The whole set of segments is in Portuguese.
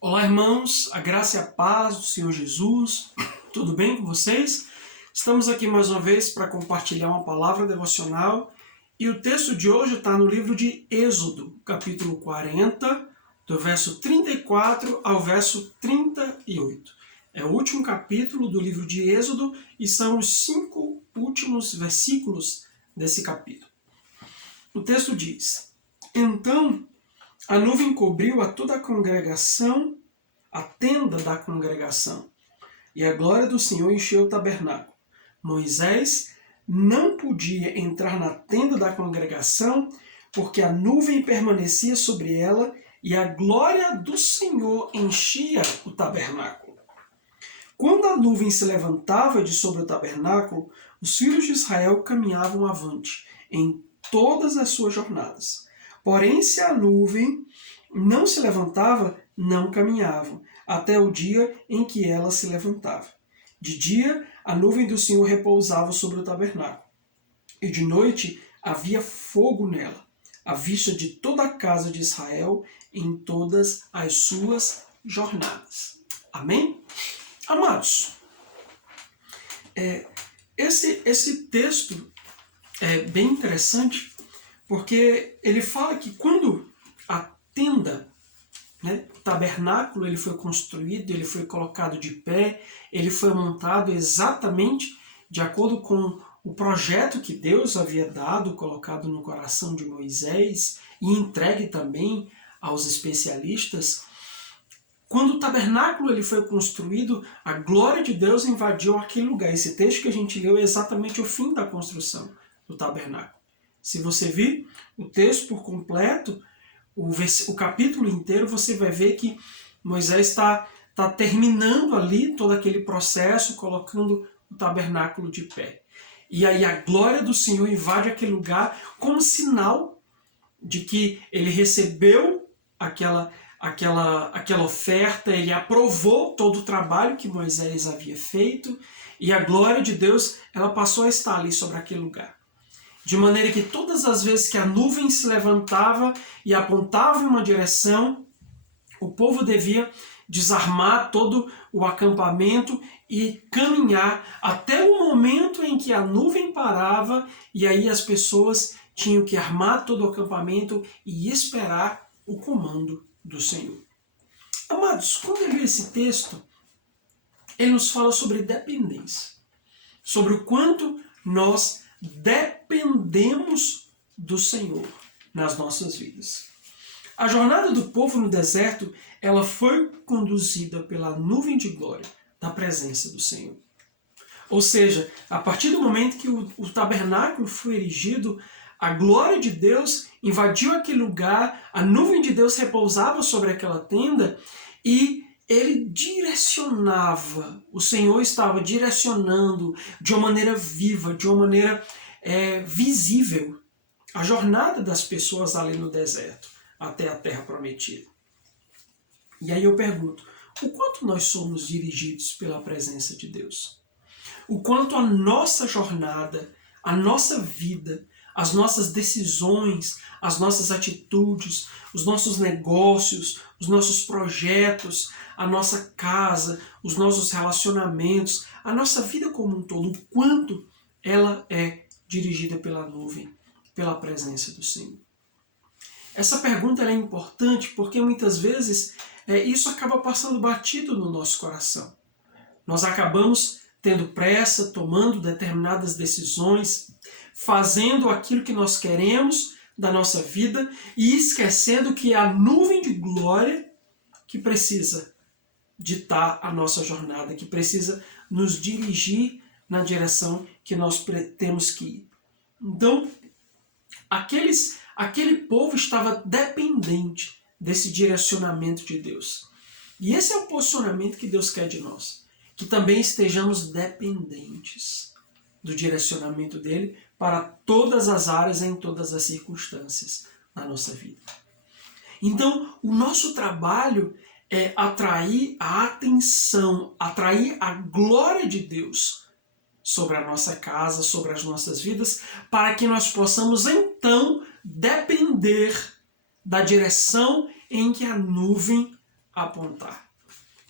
Olá, irmãos, a graça e a paz do Senhor Jesus, tudo bem com vocês? Estamos aqui mais uma vez para compartilhar uma palavra devocional e o texto de hoje está no livro de Êxodo, capítulo 40, do verso 34 ao verso 38. É o último capítulo do livro de Êxodo e são os 5 últimos versículos desse capítulo. O texto diz: Então a nuvem cobriu a toda a congregação, a tenda da congregação, e a glória do Senhor encheu o tabernáculo. Moisés não podia entrar na tenda da congregação, porque a nuvem permanecia sobre ela, e a glória do Senhor enchia o tabernáculo. Quando a nuvem se levantava de sobre o tabernáculo, os filhos de Israel caminhavam avante, em todas as suas jornadas. Porém, se a nuvem não se levantava, não caminhavam, até o dia em que ela se levantava. De dia, a nuvem do Senhor repousava sobre o tabernáculo, e de noite havia fogo nela, à vista de toda a casa de Israel, em todas as suas jornadas. Amém? Amados, esse texto é bem interessante, porque ele fala que quando a tenda, o tabernáculo, ele foi construído, ele foi colocado de pé, ele foi montado exatamente de acordo com o projeto que Deus havia dado, colocado no coração de Moisés e entregue também aos especialistas. Quando o tabernáculo ele foi construído, a glória de Deus invadiu aquele lugar. Esse texto que a gente leu é exatamente o fim da construção do tabernáculo. Se você vir o texto por completo, o capítulo inteiro, você vai ver que Moisés está terminando ali todo aquele processo, colocando o tabernáculo de pé. E aí a glória do Senhor invade aquele lugar como sinal de que ele recebeu aquela oferta, ele aprovou todo o trabalho que Moisés havia feito, e a glória de Deus ela passou a estar ali sobre aquele lugar. De maneira que todas as vezes que a nuvem se levantava e apontava em uma direção, o povo devia desarmar todo o acampamento e caminhar até o momento em que a nuvem parava, e aí as pessoas tinham que armar todo o acampamento e esperar o comando do Senhor. Amados, quando eu li esse texto, ele nos fala sobre dependência, sobre o quanto nós dependemos do Senhor nas nossas vidas. A jornada do povo no deserto, ela foi conduzida pela nuvem de glória da presença do Senhor. Ou seja, a partir do momento que o tabernáculo foi erigido, a glória de Deus invadiu aquele lugar, a nuvem de Deus repousava sobre aquela tenda e ele direcionava, o Senhor estava direcionando de uma maneira viva, de uma maneira visível, a jornada das pessoas ali no deserto, até a terra prometida. E aí eu pergunto, o quanto nós somos dirigidos pela presença de Deus? O quanto a nossa jornada, a nossa vida, as nossas decisões, as nossas atitudes, os nossos negócios, os nossos projetos, a nossa casa, os nossos relacionamentos, a nossa vida como um todo, o quanto ela é dirigida pela nuvem, pela presença do Senhor. Essa pergunta é importante porque muitas vezes isso acaba passando batido no nosso coração. Nós acabamos tendo pressa, tomando determinadas decisões, fazendo aquilo que nós queremos da nossa vida e esquecendo que é a nuvem de glória que precisa ditar a nossa jornada, que precisa nos dirigir na direção que nós temos que ir. Então, aquele povo estava dependente desse direcionamento de Deus. E esse é o posicionamento que Deus quer de nós, que também estejamos dependentes do direcionamento dele para todas as áreas, em todas as circunstâncias na nossa vida. Então, o nosso trabalho é atrair a atenção, atrair a glória de Deus sobre a nossa casa, sobre as nossas vidas, para que nós possamos então depender da direção em que a nuvem apontar.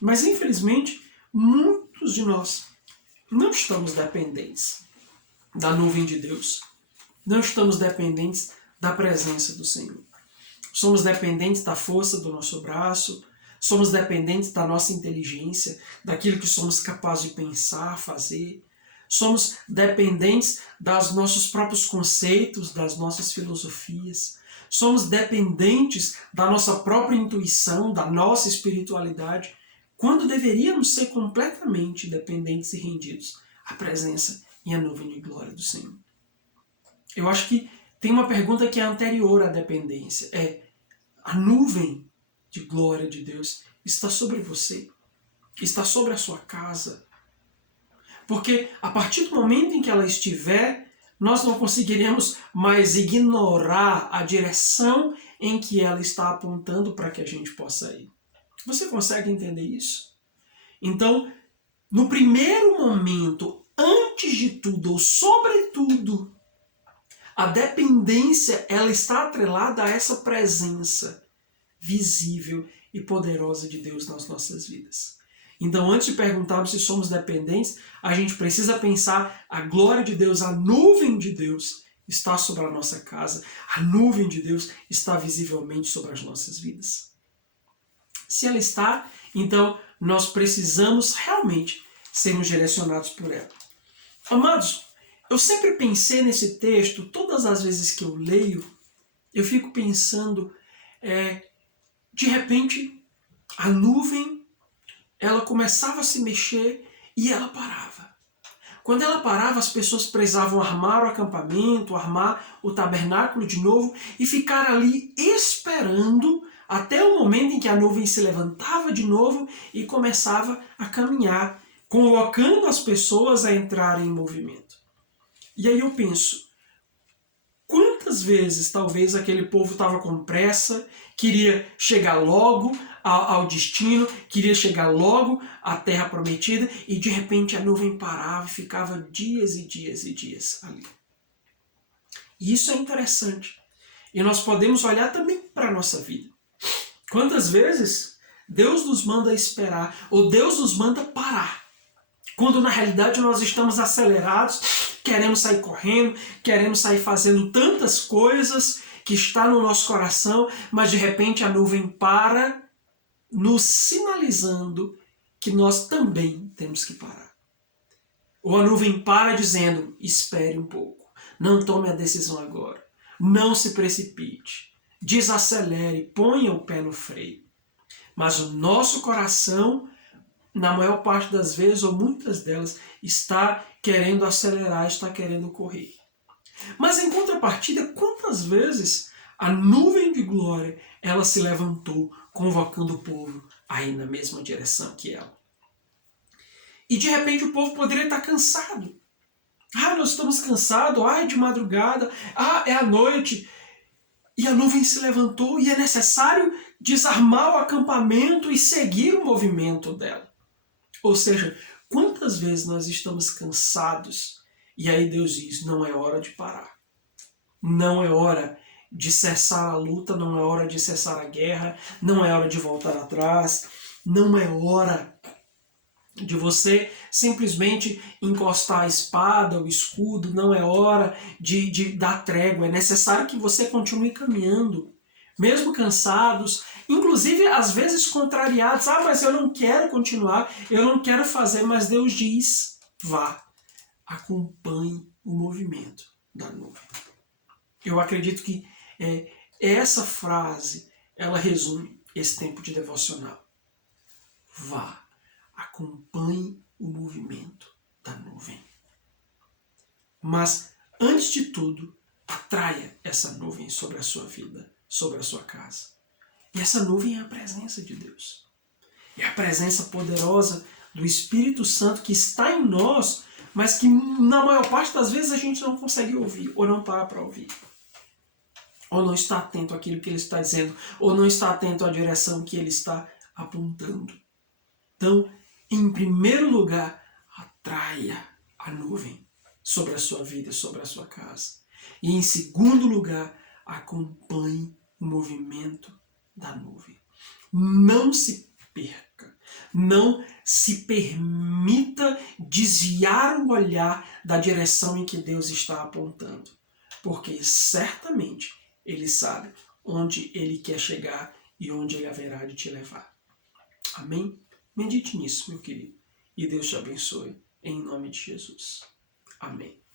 Mas, infelizmente, muitos de nós não estamos dependentes da nuvem de Deus. Não estamos dependentes da presença do Senhor. Somos dependentes da força do nosso braço, somos dependentes da nossa inteligência, daquilo que somos capazes de pensar, fazer. Somos dependentes dos nossos próprios conceitos, das nossas filosofias. Somos dependentes da nossa própria intuição, da nossa espiritualidade, quando deveríamos ser completamente dependentes e rendidos à presença e à nuvem de glória do Senhor. Eu acho que tem uma pergunta que é anterior à dependência. A nuvem de glória de Deus está sobre você? Está sobre a sua casa? Porque a partir do momento em que ela estiver, nós não conseguiremos mais ignorar a direção em que ela está apontando para que a gente possa ir. Você consegue entender isso? Então, no primeiro momento, antes de tudo ou sobretudo, a dependência ela está atrelada a essa presença visível e poderosa de Deus nas nossas vidas. Então, antes de perguntarmos se somos dependentes, a gente precisa pensar a glória de Deus, a nuvem de Deus está sobre a nossa casa, a nuvem de Deus está visivelmente sobre as nossas vidas. Se ela está, então nós precisamos realmente sermos direcionados por ela. Amados, eu sempre pensei nesse texto, todas as vezes que eu leio, eu fico pensando, de repente, a nuvem, ela começava a se mexer e ela parava. Quando ela parava, as pessoas precisavam armar o acampamento, armar o tabernáculo de novo e ficar ali esperando até o momento em que a nuvem se levantava de novo e começava a caminhar, convocando as pessoas a entrarem em movimento. E aí eu penso, quantas vezes talvez aquele povo estava com pressa, queria chegar logo ao destino, queria chegar logo à terra prometida e de repente a nuvem parava e ficava dias e dias e dias ali. E isso é interessante. E nós podemos olhar também para a nossa vida. Quantas vezes Deus nos manda esperar ou Deus nos manda parar, quando na realidade nós estamos acelerados, queremos sair correndo, queremos sair fazendo tantas coisas que está no nosso coração, mas de repente a nuvem para, nos sinalizando que nós também temos que parar. Ou a nuvem para dizendo, espere um pouco, não tome a decisão agora, não se precipite, desacelere, ponha o pé no freio. Mas o nosso coração, na maior parte das vezes, ou muitas delas, está querendo acelerar, está querendo correr. Mas em contrapartida, quantas vezes a nuvem de glória, ela se levantou, convocando o povo a ir na mesma direção que ela. E de repente o povo poderia estar cansado. Nós estamos cansados, é de madrugada, é à noite. E a nuvem se levantou e é necessário desarmar o acampamento e seguir o movimento dela. Ou seja, quantas vezes nós estamos cansados e aí Deus diz, não é hora de parar. Não é hora de cessar a luta, não é hora de cessar a guerra, não é hora de voltar atrás, não é hora de você simplesmente encostar a espada, o escudo, não é hora de dar trégua, é necessário que você continue caminhando, mesmo cansados, inclusive às vezes contrariados, mas eu não quero continuar, eu não quero fazer, mas Deus diz, vá, acompanhe o movimento da nuvem. Eu acredito que essa frase, ela resume esse tempo de devocional. Vá, acompanhe o movimento da nuvem. Mas, antes de tudo, atraia essa nuvem sobre a sua vida, sobre a sua casa. E essa nuvem é a presença de Deus. É a presença poderosa do Espírito Santo que está em nós, mas que na maior parte das vezes a gente não consegue ouvir, ou não para ouvir. Ou não está atento àquilo que ele está dizendo, ou não está atento à direção que ele está apontando. Então, em primeiro lugar, atraia a nuvem sobre a sua vida, sobre a sua casa. E em segundo lugar, acompanhe o movimento da nuvem. Não se perca. Não se permita desviar o olhar da direção em que Deus está apontando, porque certamente Ele sabe onde Ele quer chegar e onde Ele haverá de te levar. Amém? Medite nisso, meu querido, e Deus te abençoe, em nome de Jesus. Amém.